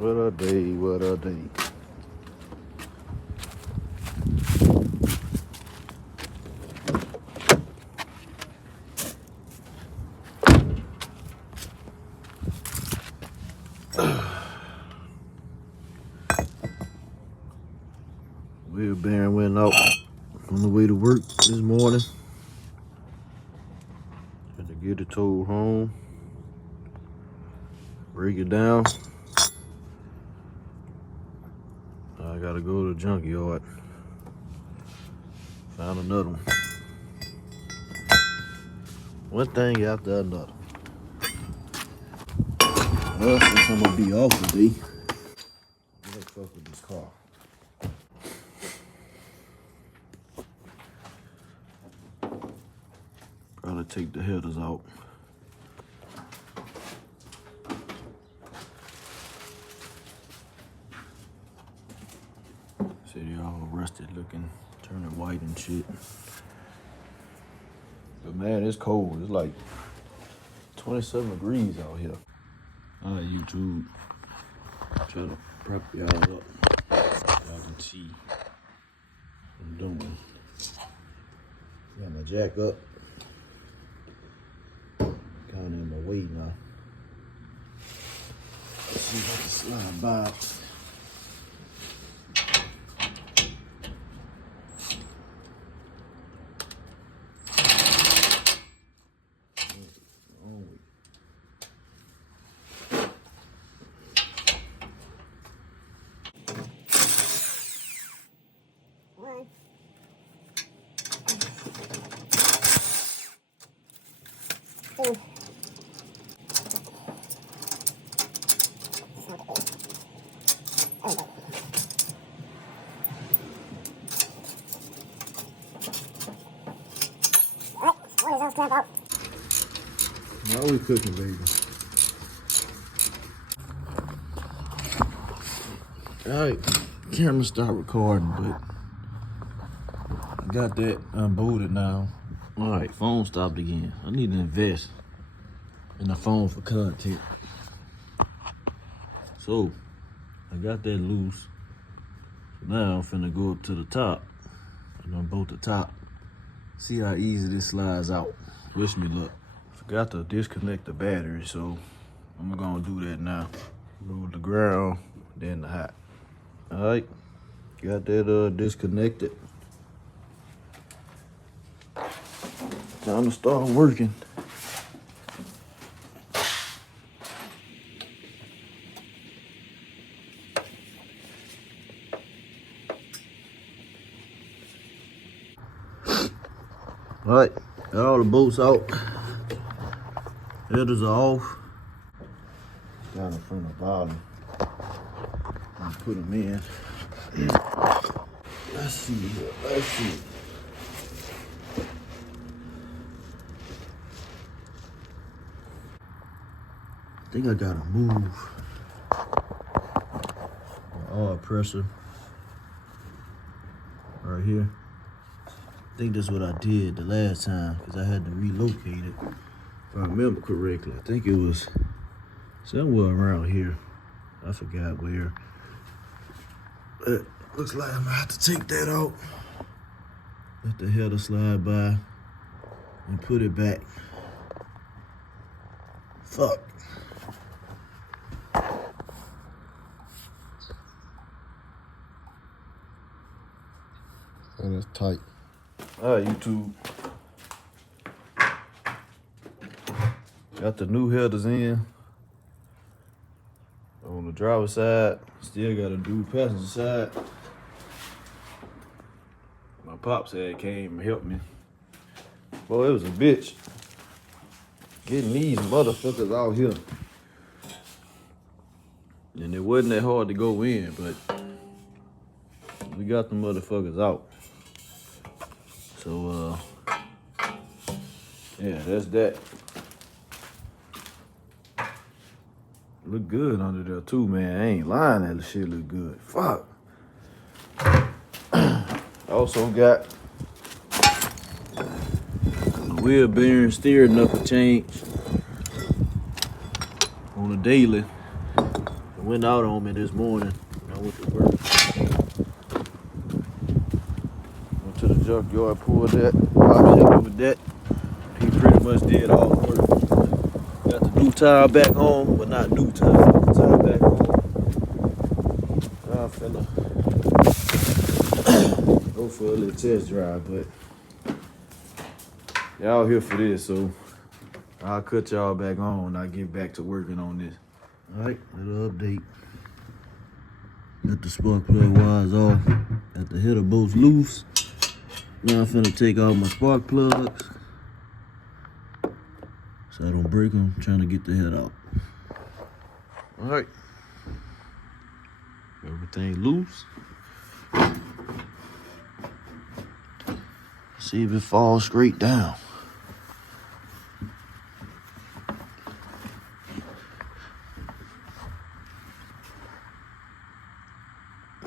What a day, what a day. Wheel bearing went out on the way to work this morning. Had to get it towed home, break it down. I gotta go to the junkyard. Found another one. One thing after another. Well, since I'm gonna be off today, let's fuck with this car. Probably take the headers out. See, they all rusted looking, turning white and shit. But man, it's cold. It's like 27 degrees out here. All right, YouTube. Try to prep y'all up. Y'all can see what I'm doing. Got my jack up. Kind of in my way now. Let's see if I can slide by. Now we cooking, baby. Alright, camera stopped recording, but I got that unbolted now. Alright, phone stopped again. I need to invest in a phone for content. So, I got that loose. So now I'm finna go up to the top. I'm gonna bolt the top. See how easy this slides out. Wish me luck. Forgot to disconnect the battery, so I'm gonna do that now. Go to the ground, then the hot. All right, got that disconnected. Time to start working. All right, got all the bolts out. Headers are off. Down from the bottom. And put them in. Let's see here. Let's see. I think I gotta move the oil pressure right here. I think that's what I did the last time because I had to relocate it. If I remember correctly, I think it was somewhere around here. I forgot where. But looks like I'm gonna have to take that out. Let the header slide by and put it back. Fuck. Oh, that's tight. All right, YouTube. Got the new headers in. On the driver's side, still got to do passenger side. My pops had came and helped me. Boy, it was a bitch. Getting these motherfuckers out here. And it wasn't that hard to go in, but we got the motherfuckers out. So, yeah, that's that. Look good under there too, man. I ain't lying, that shit look good. Fuck. Also got the wheel bearing steering knuckle change on a daily. went out on me this morning when I went to work. Went to the junkyard, pulled that, popped it with that. He pretty much did all the work. Got the new tire back on, but not new tire. Tire back on. Now I'm finna go for a little test drive, but y'all here for this, so I'll cut y'all back on when I get back to working on this. Alright, little update. Got the spark plug wires off. Got the header bolts loose. Now I'm finna take out my spark plugs so I don't break them. I'm trying to get the head out. Alright. Everything loose. See if it falls straight down.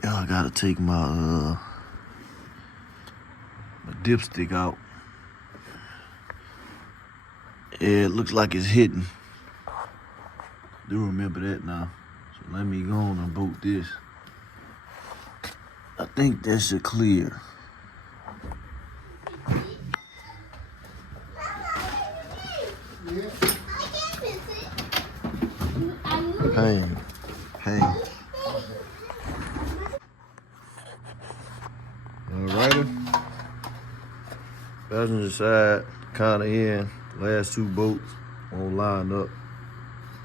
Now I gotta take my dipstick out. Yeah, it looks like it's hitting. Do remember that now. So let me go on and bolt this. I think that should clear. Hang. Alrighty. Passenger side, kinda in. Last two bolts won't line up.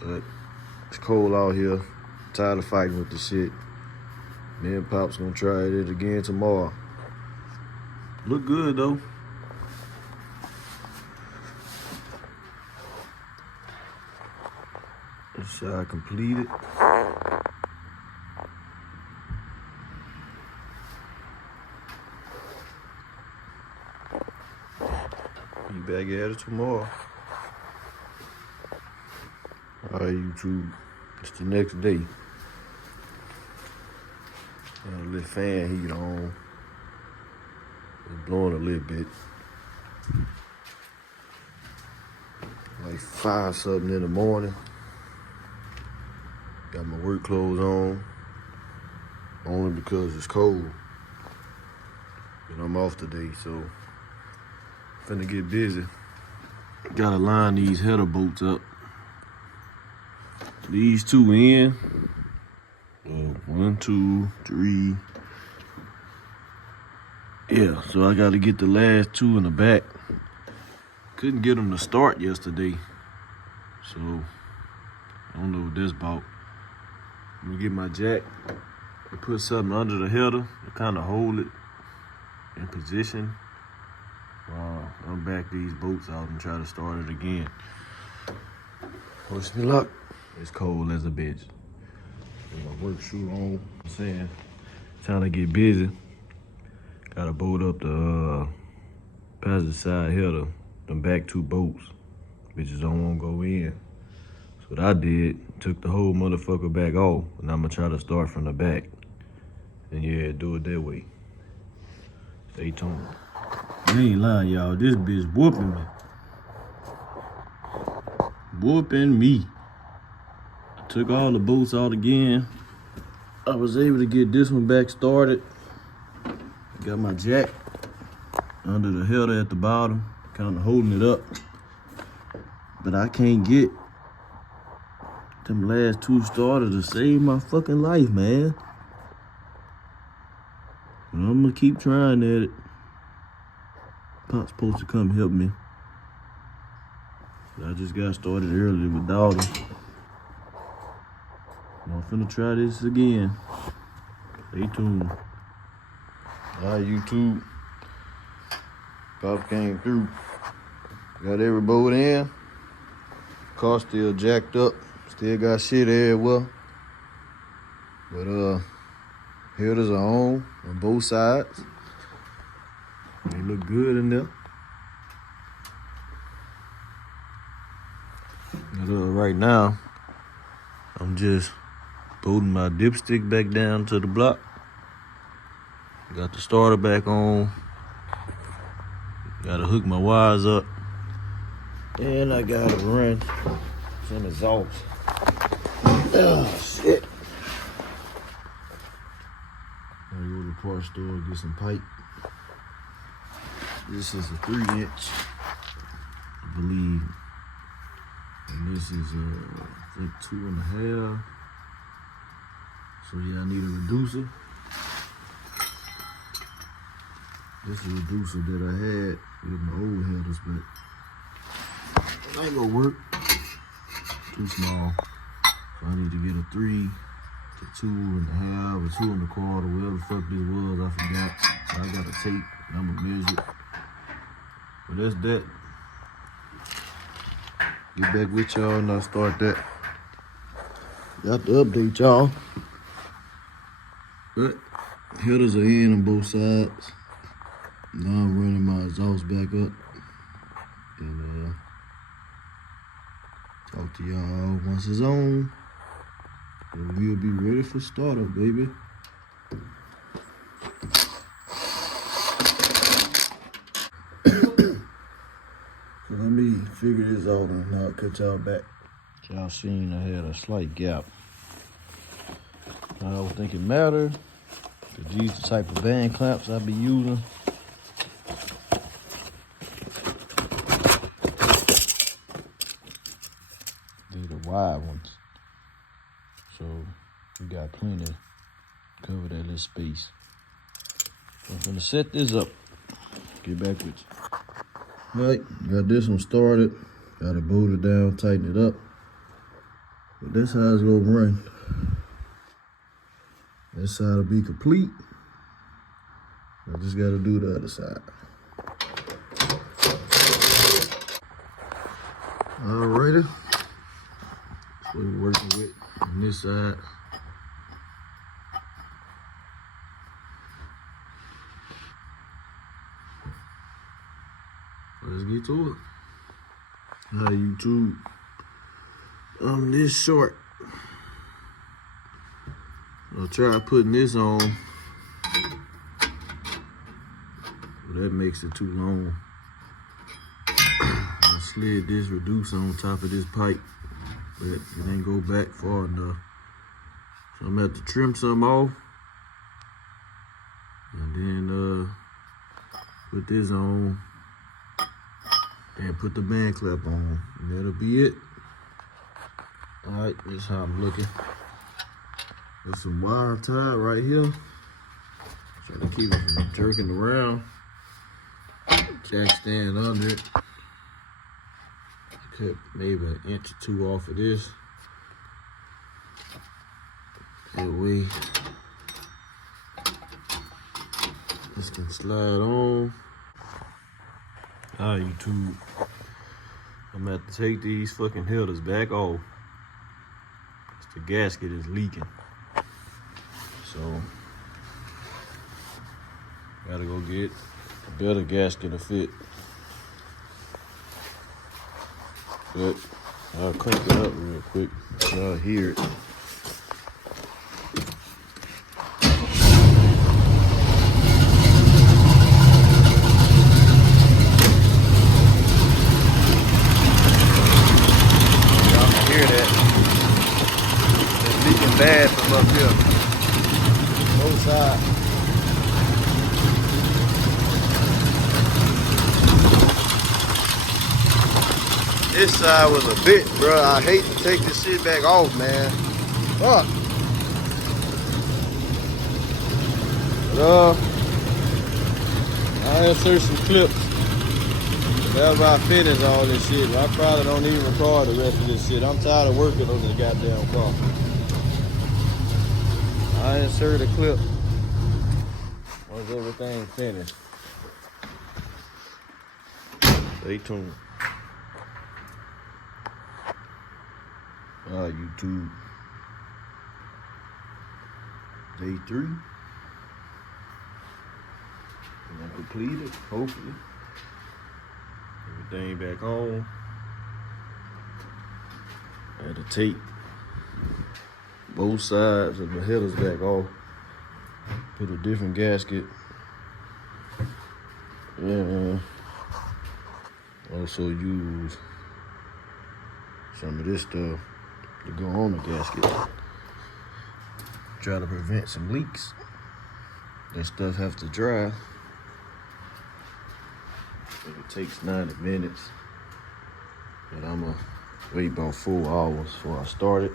But it's cold out here. Tired of fighting with the shit. Me and Pop's gonna try it again tomorrow. Look good though. This side completed. Be back at it tomorrow. Alright, YouTube. It's the next day. Got a little fan heat on. It's blowing a little bit. Like 5 something in the morning. Got my work clothes on. Only because it's cold. And I'm off today, so finna get busy. Gotta line these header bolts up. These two in. 1, 2, 3. Yeah, so I gotta get the last two in the back. Couldn't get them to start yesterday. So, I don't know what that's about. I'm gonna get my jack and put something under the header to kind of hold it in position. Unback these bolts out and try to start it again. Wish me luck. It's cold as a bitch. Got my work shoe on. I'm saying, trying to get busy. Gotta bolt up the passenger side header, the back two bolts. Bitches don't want to go in. So what I did, took the whole motherfucker back off, and I'm gonna try to start from the back. And yeah, do it that way. Stay tuned. I ain't lying, y'all. This bitch whooping me. Whooping me. Took all the bolts out again. I was able to get this one back started. Got my jack under the header at the bottom, kind of holding it up. But I can't get them last two started to save my fucking life, man. And I'm gonna keep trying at it. Pop's supposed to come help me. But I just got started early with daughter. I'm finna try this again. Stay tuned. Alright, YouTube. Pop came through. Got every bolt in. Car still jacked up. Still got shit everywhere. But headers are on both sides. They look good in there. But right now, I'm just bolting my dipstick back down to the block. Got the starter back on. Gotta hook my wires up. And I gotta run some exhaust. Oh, shit. parts store, get some pipe. This is a 3-inch, I believe. And this is, I think 2.5. So yeah, I need a reducer. This is a reducer that I had with my old headers, but it ain't gonna work. Too small. So I need to get a 3 to 2.5 or 2.25, whatever the fuck this was, I forgot. So I got a tape and I'm gonna measure it. But that's that. Get back with y'all and I'll start that. Got to update y'all. But headers are in on both sides. Now I'm running my exhaust back up. And talk to y'all once it's on. And we'll be ready for startup, baby. So let me figure this out and I'll cut y'all back. Y'all seen I had a slight gap. I don't think it mattered, because these the type of band clamps I be using. They're the wide ones. So we got plenty to cover that little space. So I'm gonna set this up. Get back with you. All right, got this one started. Got to bolt it down, tighten it up. But that's how it's gonna run. This side will be complete. I just gotta do the other side. Alrighty. That's what we're working with on this side. Let's get to it. Hi YouTube. I'm this short. I'll try putting this on, but that makes it too long. I slid this reducer on top of this pipe, but it ain't go back far enough. So I'm gonna have to trim some off, and then put this on, and put the band clamp on, and that'll be it. All right, this is how I'm looking. There's some wire tied right here. Try to keep it from jerking around. Jack stand under it. Cut maybe an inch or 2 off of this. That way this can slide on. Alright, YouTube. I'm gonna have to take these fucking headers back off. The gasket is leaking. So gotta go get a better gasket to fit. But I'll crank it up real quick so y'all hear it. Y'all can hear that. It's leaking bad from up here. Both sides. This side was a bitch, bro. I hate to take this shit back off, man. Fuck. But, I insert some clips. That's why I finish all this shit. I probably don't even record the rest of this shit. I'm tired of working on this goddamn car. I insert a clip once everything finished. Stay tuned. YouTube. Day 3. And I completed, hopefully. Everything back on. I had to tape both sides of the headers back off. Put a different gasket. And also use some of this stuff to go on the gasket. Try to prevent some leaks. that stuff have to dry. It takes 90 minutes. But I'm gonna wait about 4 hours before I start it.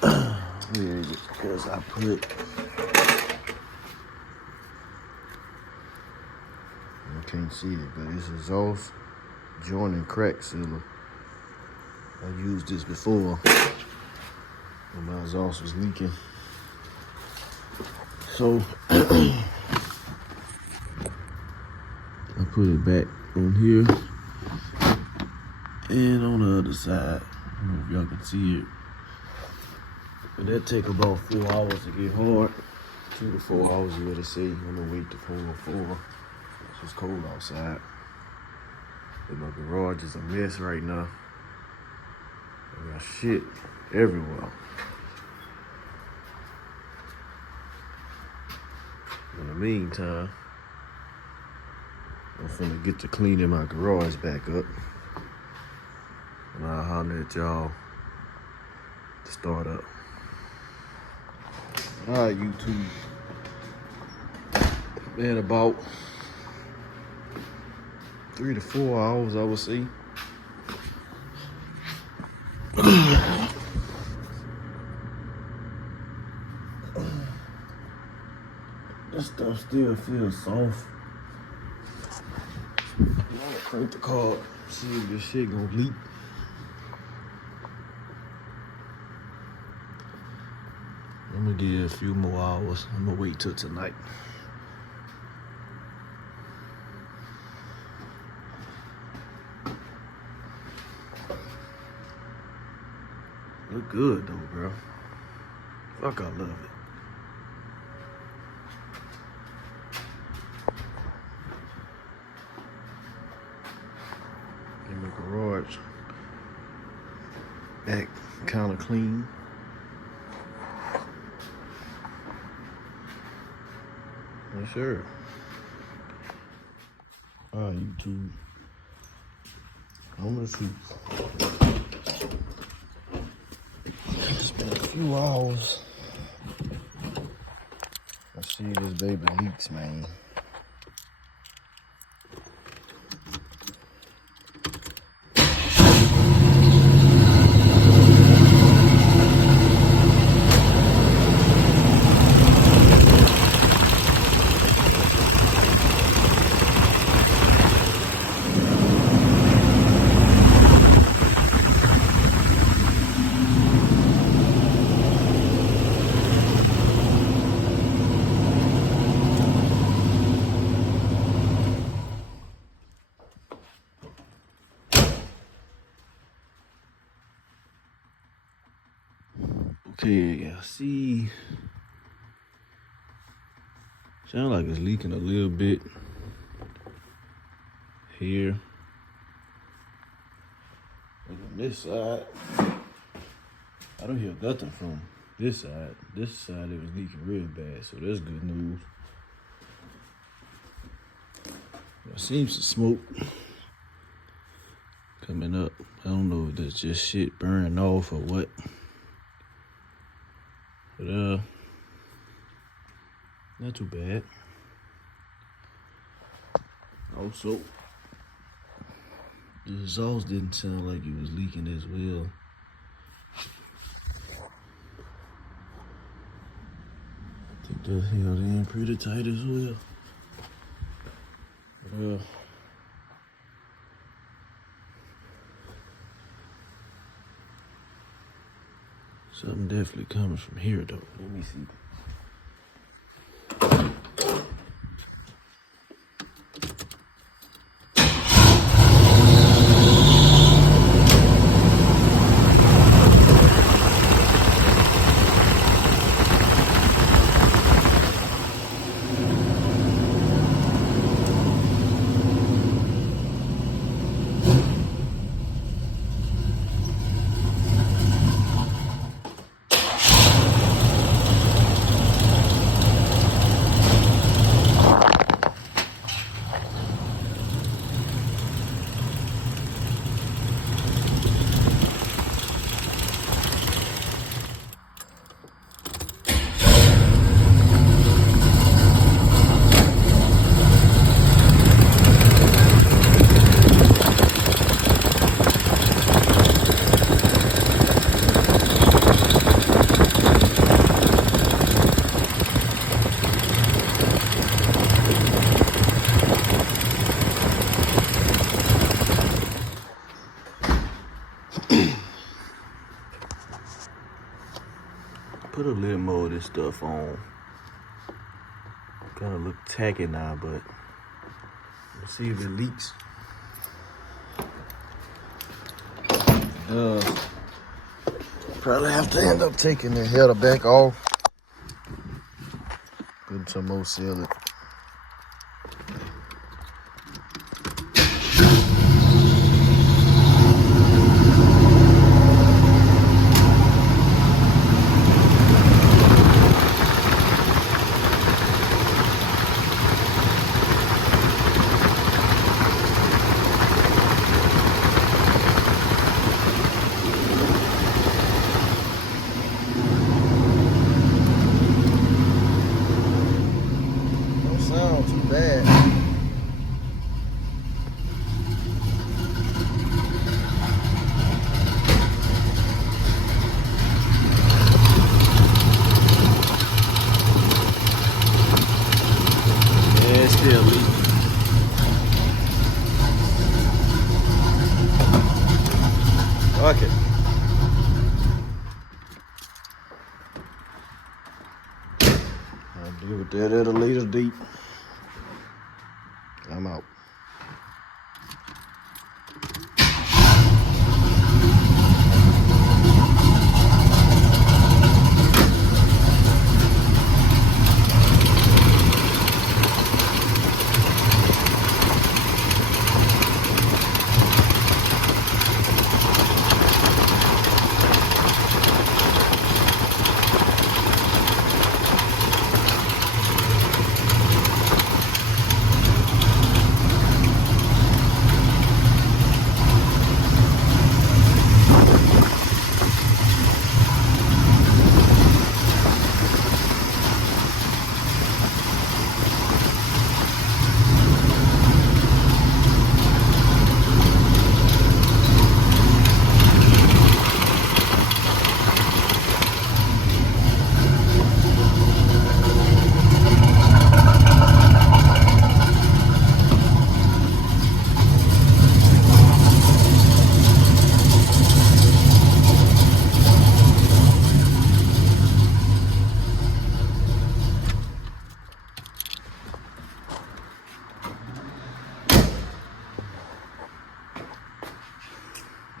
Where is it? Because I put, I can't see it, but it's exhaust joint and crack sealer. I used this before when my exhaust was leaking. So I put it back on here and on the other side. I don't know if y'all can see it. But that take about 4 hours to get hard. 2 to 4 hours, you gotta say. I'm gonna wait to 4. It's cold outside. But my garage is a mess right now. I got shit everywhere. In the meantime, I'm finna get to cleaning my garage back up. And I'll holler at y'all to start up. Alright, YouTube. Been about 3 to 4 hours, I would say. This stuff still feels soft. I'm gonna crank the car, see if this shit gonna leak. I'm gonna give it a few more hours. I'm gonna wait till tonight. Look good though, bro. Fuck, I love it. And the garage back kind of clean. Yes, sir. Alright, YouTube. I'm gonna see. It's been a few hours. Let's see if this baby leaks, man. Okay, I see. Sound like it's leaking a little bit here. And on this side, I don't hear nothing from this side. This side, it was leaking real bad, so that's good news. There seems to smoke coming up. I don't know if that's just shit burning off or what. But not too bad. Also, the exhaust didn't sound like it was leaking as well. I think that held in pretty tight as well. But, something definitely coming from here though. Let me see. put a little more of this stuff on. Kind of look tacky now, but let's see if it leaks. Probably have to end up taking the header back off. Putting some more sealant. Still leaking. Okay. I'll do it that at a later date. I'm out.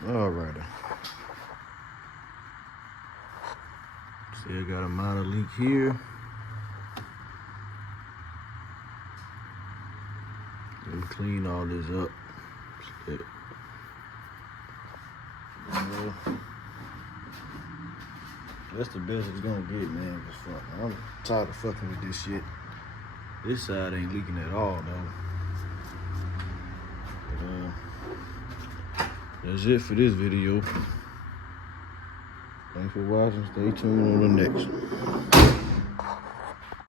Alrighty. See, I got a minor leak here. Let me clean all this up. That's the best it's gonna get, man. I'm tired of fucking with this shit. This side ain't leaking at all, though. That's it for this video. Thanks for watching. Stay tuned on the next one.